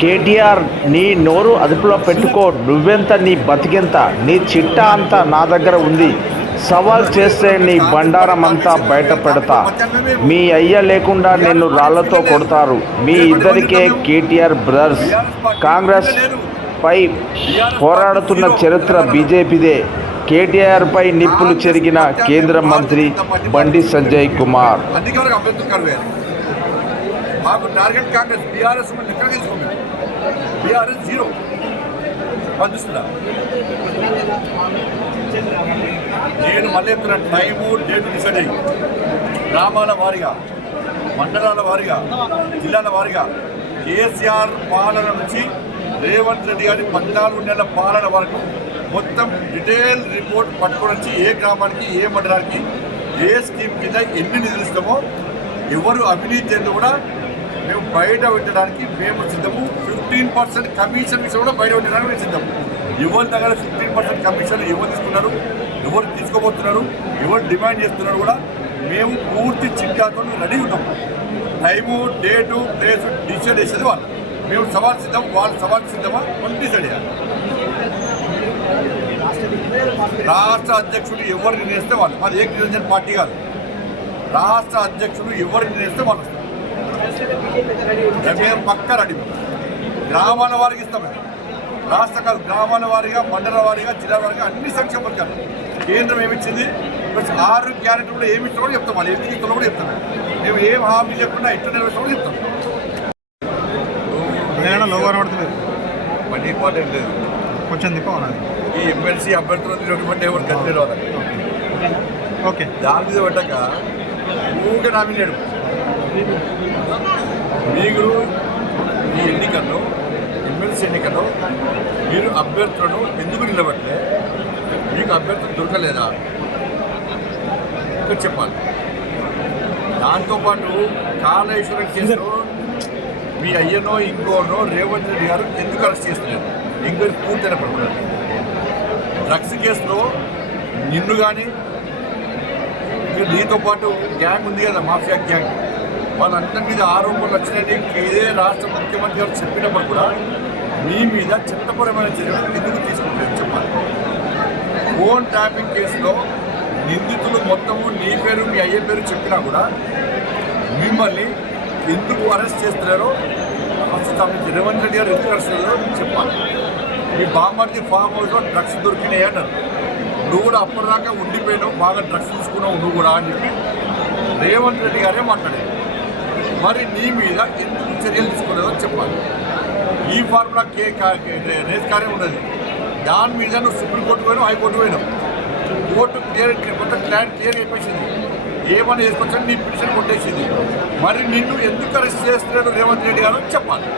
కేటీఆర్ నీ నోరు అదుపులో పెట్టుకో. నువ్వెంత, నీ బతికెంత, నీ చిట్టా అంతా నా దగ్గర ఉంది. సవాల్ చేస్తే నీ బండారం అంతా బయట పెడతా. మీ అయ్య లేకుండా నిన్ను రాళ్లతో కొడతారు. మీ ఇద్దరికే కేటీఆర్ బ్రదర్స్. కాంగ్రెస్ పై పోరాడుతున్న చరిత్ర బీజేపీదే. కేటీఆర్ పై నిప్పులు చెరిగిన కేంద్ర మంత్రి బండి సంజయ్ కుమార్. మాకు టార్గెట్ కాంగ్రెస్. బీఆర్ఎస్ ఎక్కడ తీసుకోండి, బీఆర్ఎస్ జీరో పంపిస్తున్నా. నేను మళ్ళీ ఎత్తున్న టైము డేట్ డిసైడ్ అయ్యి గ్రామాల వారీగా, మండలాల వారీగా, జిల్లాల వారీగా కేసీఆర్ పాలన నుంచి రేవంత్ రెడ్డి గారి 14 నెలల పాలన వరకు మొత్తం డీటెయిల్ రిపోర్ట్ పట్టుకొని వచ్చి ఏ గ్రామానికి, ఏ మండలానికి, ఏ స్కీమ్ కింద ఎన్ని నిధులు ఇస్తామో, ఎవరు అవినీతి చేస్తే కూడా మేము బయట పెట్టడానికి మేము సిద్ధము. 15% కమిషన్ విషయం కూడా బయట పెట్టడానికి మేము సిద్ధము. ఎవరి దగ్గర 15% కమిషన్ ఎవరు తీసుకున్నారు, ఎవరు తీసుకోబోతున్నారు, ఎవరు డిమాండ్ చేస్తున్నారు కూడా మేము పూర్తి చిట్టాతో రెడీ ఉన్నాము. టైము, డేటు, ప్లేసు డిసైడ్ చేసేది వాళ్ళు. మేము సవాల్ సిద్ధం, వాళ్ళు సవాల్ సిద్ధమా వాళ్ళు డిసైడ్ చేయాలి. రాష్ట్ర అధ్యక్షుడు ఎవరు నిర్ణయిస్తే వాళ్ళు, మాది ఏక నిరంజన్ పార్టీ కాదు. రాష్ట్ర అధ్యక్షుడు ఎవరు నిర్ణయిస్తే వాళ్ళు మేము పక్క రెడీ. గ్రామాల వారికి ఇస్తాం. రాష్ట్ర కాదు, గ్రామాల వారీగా, మండల వారీగా, జిల్లా వారీగా అన్ని సంక్షేమ పథకాలు కేంద్రం ఏమిచ్చింది, 6 గ్యారెంటీ కూడా ఏమి ఇష్టం కూడా చెప్తాం. వాళ్ళు ఎందుకు ఇష్టం కూడా చెప్తాం. మేము ఏం హామీ లేకుండా ఎట్లా నెరవేర్చడం కూడా చెప్తాం. పని ఇంపార్టెంట్ లేదు, కొంచెం దిక్కోవాలి. ఈ ఎమ్మెల్సీ అభ్యర్థులు ఎవరు గట్టిలో ఓకే, దాని మీద పెట్టాక ఊరికే నామినేడు. మీరు ఈ ఎన్నికల్లో, ఎమ్మెల్సీ ఎన్నికల్లో మీరు అభ్యర్థులను ఎందుకు నిలబట్లే? మీకు అభ్యర్థులు దొరకలేదా? ఇక్కడ చెప్పాలి. దాంతోపాటు కాళేశ్వరం కేసులో మీ అయ్యనో ఇంకోనో రేవంత్ రెడ్డి గారు ఎందుకు అరెస్ట్ చేస్తున్నారు? ఎంక్వైరీ పూర్తయిన పడుతున్నారు. డ్రగ్స్ కేసులో నిన్ను కానీ ఇంకా నీతో పాటు గ్యాంగ్ ఉంది కదా, మాఫియా గ్యాంగ్, వాళ్ళందరి మీద ఆరోపణలు వచ్చినాయని ఇదే రాష్ట్ర ముఖ్యమంత్రి గారు చెప్పినప్పుడు కూడా మీ మీద చట్టపరమైన చర్యలు ఎందుకు తీసుకుంటారు చెప్పాలి. ఫోన్ ట్యాపింగ్ కేసులో నిందితులు మొత్తము నీ పేరు, మీ అయ్యే పేరు చెప్పినా కూడా మిమ్మల్ని ఎందుకు అరెస్ట్ చేస్తున్నారో అసలు రేవంత్ రెడ్డి గారు ఎందుకు అరెస్ట్ చేస్తారో చెప్పాలి. మీ బామ్మర్ది ఫామ్ హౌస్లో డ్రగ్స్ దొరికినాయి అన్నారు. నువ్వు కూడా అప్పటిదాకా ఉండిపోయినావు, బాగా డ్రగ్స్ తీసుకున్నావు నువ్వు కూడా అని చెప్పి రేవంత్ రెడ్డి గారే మాట్లాడారు. మరి నీ మీద ఎందుకు చర్యలు తీసుకోలేదో చెప్పాలి. ఈ ఫార్ములా రేస్ కార్యం ఉన్నది. దాని మీద నువ్వు సుప్రీంకోర్టు పోయినావు, హైకోర్టు పోయినావు. కోర్టు కొంత క్లియర్ అయిపోయింది. ఏమని చేసుకొచ్చని నీ పిటిషన్ కొట్టేసింది. మరి నిన్ను ఎందుకు అరెస్ట్ చేస్తున్నాడు రేవంత్ రెడ్డి గారు చెప్పాలి.